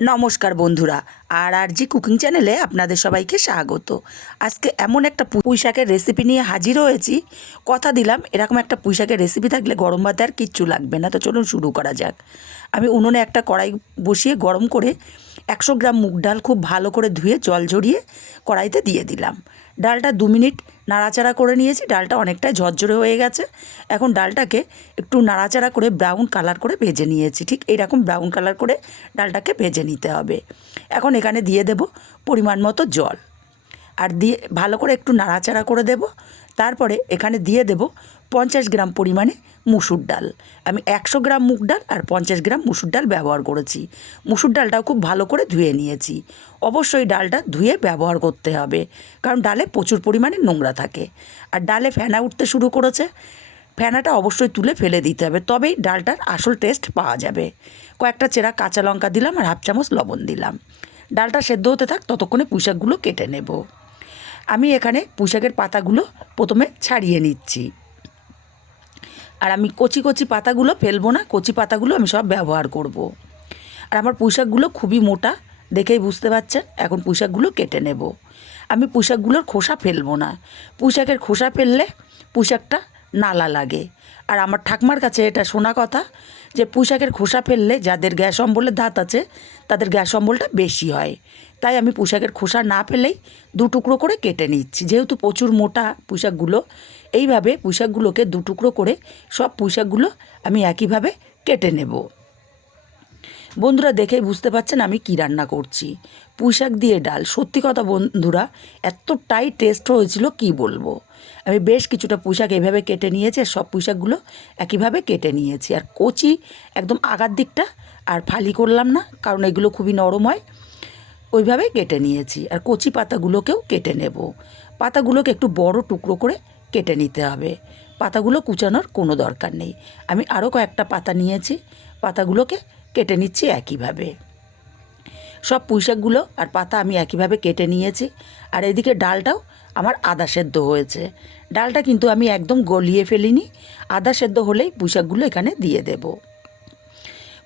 নমস্কার বন্ধুরা, আর আর জি কুকিং চ্যানেলে আপনাদের সবাইকে স্বাগত। আজকে এমন একটা পুঁইশাকের রেসিপি নিয়ে হাজির হয়েছি। কথা দিলাম, এরকম একটা পুঁইশাকের রেসিপি থাকলে গরম ভাতে আর কিচ্ছু লাগবে না। তো চলুন শুরু করা যাক। আমি উনুনে একটা কড়াই বসিয়ে গরম করে একশো গ্রাম মুগ ডাল খুব ভালো করে ধুয়ে জল ঝরিয়ে কড়াইতে দিয়ে দিলাম। ডালটা দু মিনিট নাড়াচাড়া করে নিয়েছি, ডালটা অনেকটাই ঝরঝরে হয়ে গেছে। এখন ডালটাকে একটু নাড়াচাড়া করে ব্রাউন কালার করে ভেজে নিয়েছি, ঠিক এইরকম ব্রাউন কালার করে ডালটাকে ভেজে নিতে হবে। এখন এখানে দিয়ে দেব পরিমাণ মতো জল। আর দিয়ে ভালো করে একটু নাড়াচাড়া করে দেব তারপরে এখানে দিয়ে দেব পঞ্চাশ গ্রাম পরিমাণে মুসুর ডাল। আমি একশো গ্রাম মুগ ডাল আর পঞ্চাশ গ্রাম মুসুর ডাল ব্যবহার করেছি। মুসুর ডালটাও খুব ভালো করে ধুয়ে নিয়েছি। অবশ্যই ডালটা ধুয়ে ব্যবহার করতে হবে, কারণ ডালে প্রচুর পরিমাণে নোংরা থাকে। আর ডালে ফেনা উঠতে শুরু করেছে। ফেনাটা অবশ্যই তুলে ফেলে দিতে হবে, তবেই ডালটার আসল টেস্ট পাওয়া যাবে। কয়েকটা চেরা কাঁচা লঙ্কা দিলাম আর হাফ চামচ লবণ দিলাম। ডালটা সেদ্ধ হতে থাক, ততক্ষণে পুঁইশাকগুলো কেটে নেব। আমি এখানে পুঁইশাকের পাতাগুলো প্রথমে ছাড়িয়ে নিচ্ছি। আর আমি কচি কচি পাতাগুলো ফেলব না, কচি পাতাগুলো আমি সব ব্যবহার করব। আর আমার পুঁইশাকগুলো খুবই মোটা, দেখেই বুঝতে পারছেন, এখন পুঁইশাকগুলো কেটে নেব। আমি পুঁইশাকগুলোর খোসা ফেলব না। পুঁইশাকের খোসা ফেললে পুঁইশাকটা নালা লাগে। আর আমার ঠাকমার কাছে এটা শোনা কথা যে, পুঁইশাকের খোসা ফেললে যাদের গ্যাস অম্বলের ধাত আছে, তাদের গ্যাস অম্বলটা বেশি হয়। তাই আমি পুঁইশাকের খোসা না ফেলেই দু টুকরো করে কেটে নিচ্ছি। যেহেতু প্রচুর মোটা পুঁইশাকগুলো এইভাবে পুঁইশাকগুলোকে দু টুকরো করে সব পুঁইশাকগুলো আমি একইভাবে কেটে নেব। বন্ধুরা দেখেই বুঝতে পারছেন আমি কি রান্না করছি। পুঁইশাক দিয়ে ডাল। সত্যি কথা বন্ধুরা, এতটাই টেস্ট হয়েছিল কি বলব? আমি বেশ কিছুটা পুঁইশাক এভাবে কেটে নিয়েছি আর সব পুঁইশাকগুলো একইভাবে কেটে নিয়েছি। আর কচি একদম আগার দিকটা আর ফালি করলাম না, কারণ এগুলো খুবই নরম হয়। ওইভাবে কেটে নিয়েছি। আর কচি পাতাগুলোকেও কেটে নেব। পাতাগুলোকে একটু বড় টুকরো করে কেটে নিতে হবে। পাতাগুলো কুচানোর কোনো দরকার নেই। আমি আরও কয়েকটা পাতা নিয়েছি। পাতাগুলোকে কেটে নিচ্ছি একইভাবে। সব পুঁইশাকগুলো আর পাতা আমি একইভাবে কেটে নিয়েছি। আর এদিকে ডালটাও আমার আদা সেদ্ধ হয়েছে। ডালটা কিন্তু আমি একদম গলিয়ে ফেলিনি। আদা সেদ্ধ হলেই পুঁইশাকগুলো এখানে দিয়ে দেব।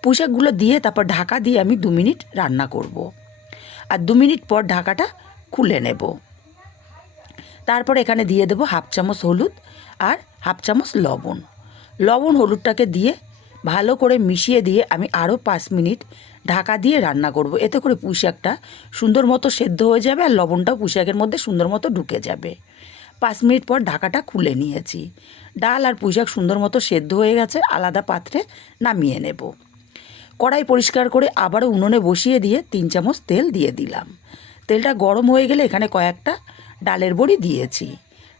পুঁইশাকগুলো দিয়ে তারপর ঢাকা দিয়ে আমি দু মিনিট রান্না করব। আর দু মিনিট পর ঢাকাটা খুলে নেব। তারপর এখানে দিয়ে দেবো হাফ চামচ হলুদ আর হাফ চামচ লবণ। লবণ হলুদটাকে দিয়ে ভালো করে মিশিয়ে দিয়ে আমি আরও পাঁচ মিনিট ঢাকা দিয়ে রান্না করব। এতে করে পুঁইশাকটা সুন্দর মতো সেদ্ধ হয়ে যাবে আর লবণটাও পুঁইশাকের মধ্যে সুন্দর মতো ঢুকে যাবে। পাঁচ মিনিট পর ঢাকাটা খুলে নিয়েছি। ডাল আর পুঁইশাক সুন্দর মতো সেদ্ধ হয়ে গেছে, আলাদা পাত্রে নামিয়ে নেব। কড়াই পরিষ্কার করে আবারও উনুনে বসিয়ে দিয়ে তিন চামচ তেল দিয়ে দিলাম। তেলটা গরম হয়ে গেলে এখানে কয়েকটা ডালের বড়ি দিয়েছি।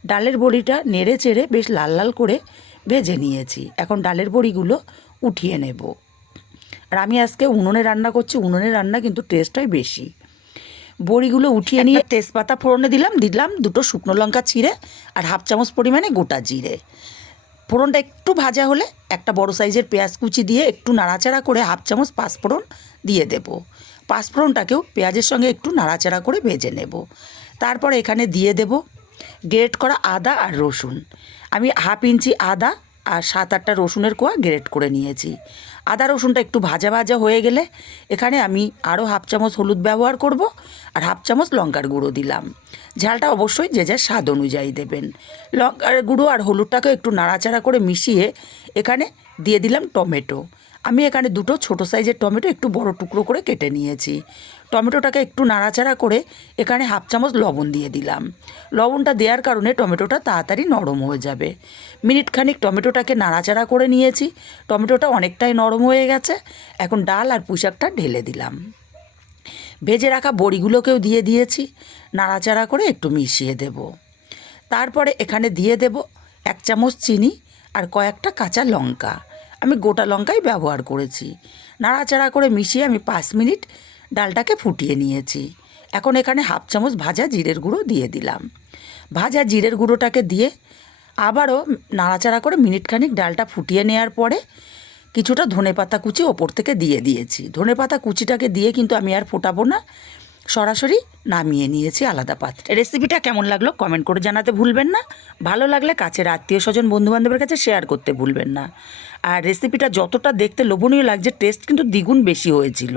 ডালের বড়িটা নেড়ে চেড়ে বেশ লাল লাল করে ভেজে নিয়েছি। এখন ডালের বড়িগুলো উঠিয়ে নেব। আর আমি আজকে উনুনে রান্না করছি, উনুনে রান্না কিন্তু টেস্ট হয় বেশি। বড়িগুলো উঠিয়ে নিয়ে তেজপাতা ফোড়নে দিলাম দিলাম দুটো শুকনো লঙ্কা ছিঁড়ে আর হাফ চামচ পরিমাণে গোটা জিরে। ফোড়নটা একটু ভাজা হলে একটা বড় সাইজের পেঁয়াজ কুচি দিয়ে একটু নাড়াচাড়া করে হাফ চামচ পাঁচফোড়ন দিয়ে দেব। পাঁচফোড়নটাকেও পেঁয়াজের সঙ্গে একটু নাড়াচাড়া করে ভেজে নেব। তারপর এখানে দিয়ে দেব গ্রেট করা আদা আর রসুন। আমি হাফ ইঞ্চি আদা আর সাত আটটা রসুনের কোয়া গ্রেট করে নিয়েছি। আদা রসুনটা একটু ভাজা ভাজা হয়ে গেলে এখানে আমি আরও হাফ চামচ হলুদ ব্যবহার করব আর হাফ চামচ লঙ্কার গুঁড়ো দিলাম। ঝালটা অবশ্যই যে যার স্বাদ অনুযায়ী দেবেন। লঙ্কার গুঁড়ো আর হলুদটাকে একটু নাড়াচাড়া করে মিশিয়ে এখানে দিয়ে দিলাম টমেটো। আমি এখানে দুটো ছোট সাইজের টমেটো একটু বড় টুকরো করে কেটে নিয়েছি। টমেটোটাকে একটু নাড়াচাড়া করে এখানে হাফ চামচ লবণ দিয়ে দিলাম। লবণটা দেওয়ার কারণে টমেটোটা তাড়াতাড়ি নরম হয়ে যাবে। মিনিট খানিক টমেটোটাকে নাড়াচাড়া করে নিয়েছি। টমেটোটা অনেকটাই নরম হয়ে গেছে। এখন ডাল আর পুঁশাকটা ঢেলে দিলাম। ভেজে রাখা বড়িগুলোকেও দিয়ে দিয়েছি। নাড়াচাড়া করে একটু মিশিয়ে দেব। তারপরে এখানে দিয়ে দেব এক চামচ চিনি আর কয়েকটা কাঁচা লঙ্কা। আমি গোটা লঙ্কাই ব্যবহার করেছি। নাড়াচাড়া করে মিশিয়ে আমি পাঁচ মিনিট ডালটাকে ফুটিয়ে নিয়েছি। এখন এখানে হাফ চামচ ভাজা জিরের গুঁড়ো দিয়ে দিলাম। ভাজা জিরের গুঁড়োটাকে দিয়ে আবারও নাড়াচাড়া করে মিনিট খানিক ডালটা ফুটিয়ে নেওয়ার পরে কিছুটা ধনে পাতা কুচি ওপর থেকে দিয়ে দিয়েছি। ধনে পাতা কুচিটাকে দিয়ে কিন্তু আমি আর ফোটাবো না। সরাসরি নামিয়ে নিয়েছি আলাদা পাত্রে। রেসিপিটা কেমন লাগল কমেন্ট করে জানাতে ভুলবেন না। ভালো লাগলে কাছের আত্মীয় স্বজন, বন্ধুবান্ধবের কাছে শেয়ার করতে ভুলবেন না। আর রেসিপিটা যতটা দেখতে লোভনীয় লাগছে টেস্ট কিন্তু দ্বিগুণ বেশি হয়েছিল।